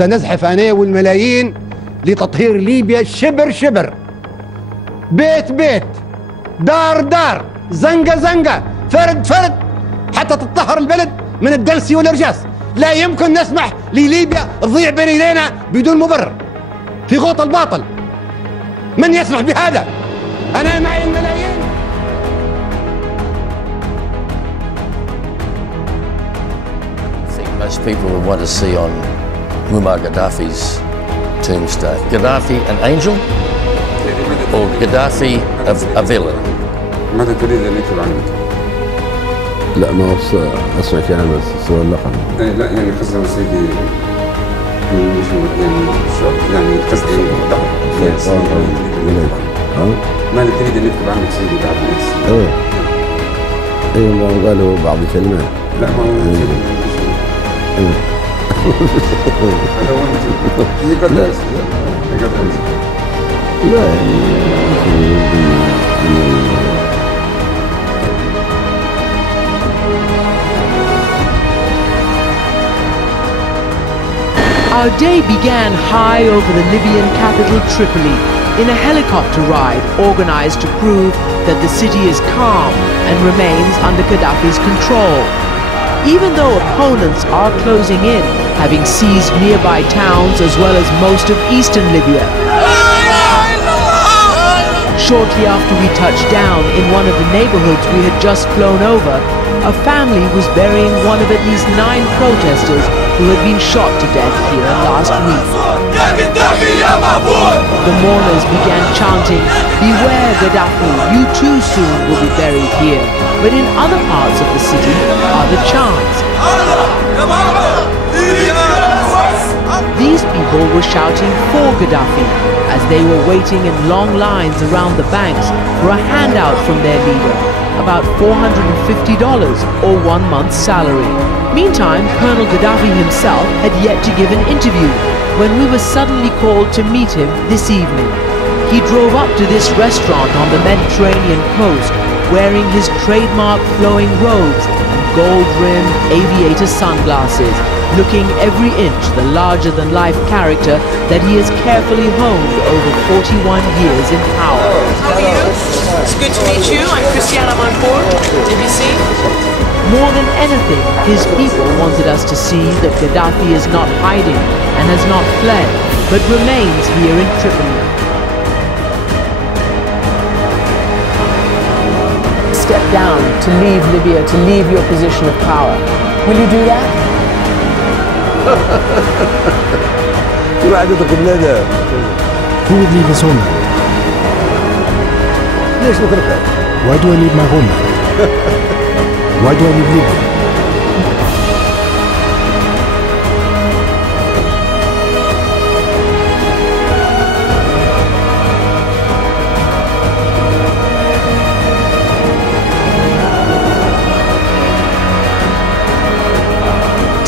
نزحف أنا والملايين لتطهير ليبيا شبر شبر، بيت بيت، دار دار، زنقة زنقة، فرد فرد، حتى تطهر البلد من الدلسي والإرجاس. لا يمكن نسمح لليبيا تضيع بين يدينا بدون مبرر في غوط الباطل. من يسمح بهذا؟ أنا معي الملايين. Most people would want to see on Muammar Gaddafi's tombstone. Gaddafi an angel or Gaddafi a villain? ماذا تريد أن يكتب عنك؟ لا ما هو أسمع كلام بس سوى اللقب. لا يعني قصده سيدي يعني قصدي ماذا تريد أن يكتب عنك سيدي بعد الناس؟ ايه ما قالوا بعض الكلمات. لا ما هو هذا هو يقدس يقدس. لا يعني Our day began high over the Libyan capital Tripoli in a helicopter ride organized to prove that the city is calm and remains under Gaddafi's control. Even though opponents are closing in, having seized nearby towns as well as most of eastern Libya. Shortly after we touched down in one of the neighborhoods we had just flown over, a family was burying one of at least 9 protesters who had been shot to death here last week. The mourners began chanting, "Beware Gaddafi, you too soon will be buried here." But in other parts of the city, other chants. These people were shouting for Gaddafi as they were waiting in long lines around the banks for a handout from their leader, about $450 or 1 month's salary. Meantime, Colonel Gaddafi himself had yet to give an interview when we were suddenly called to meet him this evening. He drove up to this restaurant on the Mediterranean coast wearing his trademark flowing robes and gold-rimmed aviator sunglasses, looking every inch the larger-than-life character that he has carefully honed over 41 years in power. How are you? It's good to meet you. I'm Christiana Mancourt, DBC. More than anything, his people wanted us to see that Gaddafi is not hiding and has not fled, but remains here in Tripoli. Step down to leave Libya, to leave your position of power. Will you do that? شو بعد تقول لنا؟ Who would leave his homeland? ليش نتركها؟ Why do I leave my homeland? Why do I leave Libya?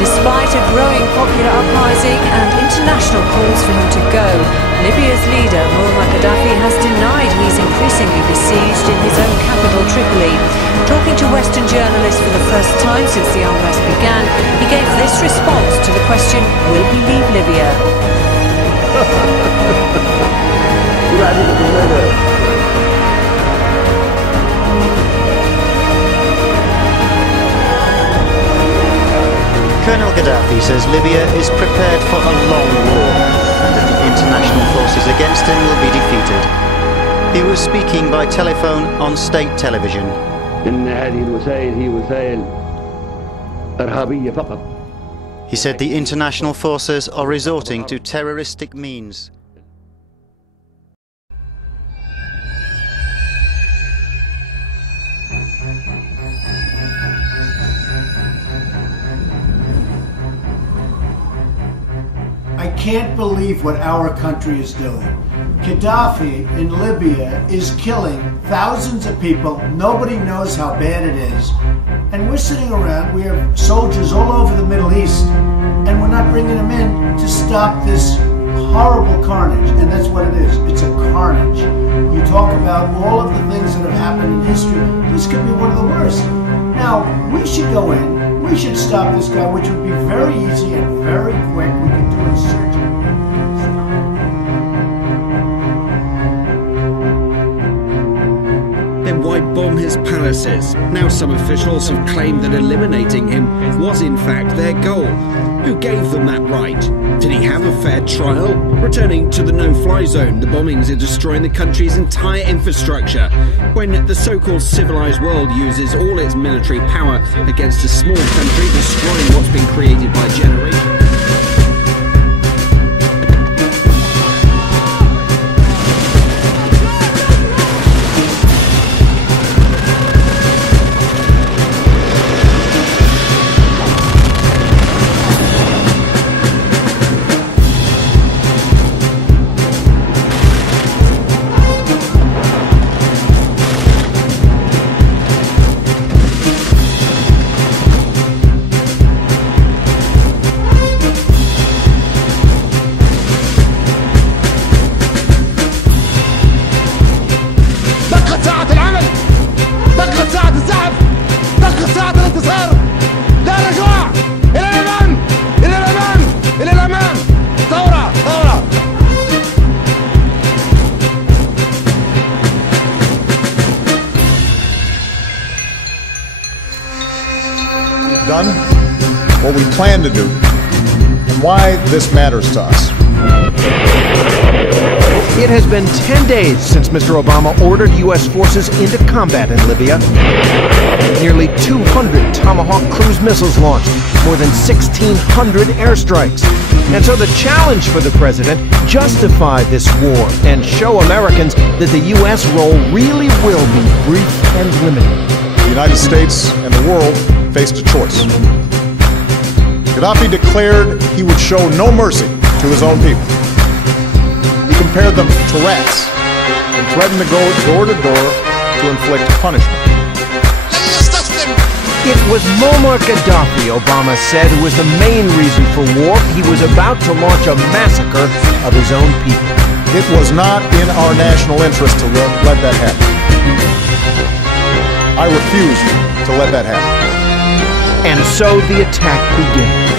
Despite a growing popular uprising and international calls for him to go, Libya's leader, Muammar Gaddafi, has denied he's increasingly besieged in his own capital, Tripoli. Talking to Western journalists for the first time since the unrest began, he gave this response to the question, will he leave Libya? Colonel Gaddafi says Libya is prepared for a long war and that the international forces against him will be defeated. He was speaking by telephone on state television. He said the international forces are resorting to terroristic means. I can't believe what our country is doing. Gaddafi in Libya is killing thousands of people. Nobody knows how bad it is. And we're sitting around, we have soldiers all over the Middle East, and we're not bringing them in to stop this horrible carnage. And that's what it is. It's a carnage. You talk about all of the things that have happened in history. This could be one of the worst. Now, we should go in. We should stop this guy, which would be very easy and very quick. We could do a search. Then why bomb his palaces? Now some officials have claimed that eliminating him was in fact their goal. Who gave them that right? Did he have a fair trial? Returning to the no-fly zone, the bombings are destroying the country's entire infrastructure. When the so-called civilized world uses all its military power against a small country, destroying what's been created by generations. Done what we plan to do and why this matters to us. It has been 10 days since Mr. Obama ordered U.S. forces into combat in Libya. Nearly 200 Tomahawk cruise missiles launched, more than 1,600 airstrikes. And so the challenge for the president: justify this war and show Americans that the U.S. role really will be brief and limited. The United States and the world faced a choice. Gaddafi declared he would show no mercy to his own people. He compared them to rats and threatened to go door to door to inflict punishment. It was Muammar Gaddafi, Obama said, who was the main reason for war. He was about to launch a massacre of his own people. It was not in our national interest to let that happen. I refused to let that happen. And so the attack began.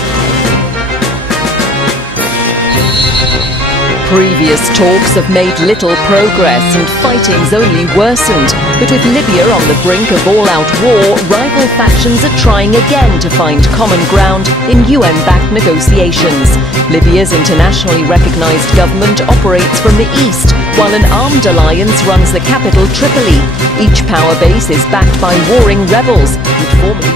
Previous talks have made little progress and fighting's only worsened. But with Libya on the brink of all-out war, rival factions are trying again to find common ground in UN-backed negotiations. Libya's internationally recognized government operates from the east, while an armed alliance runs the capital, Tripoli. Each power base is backed by warring rebels, which formerly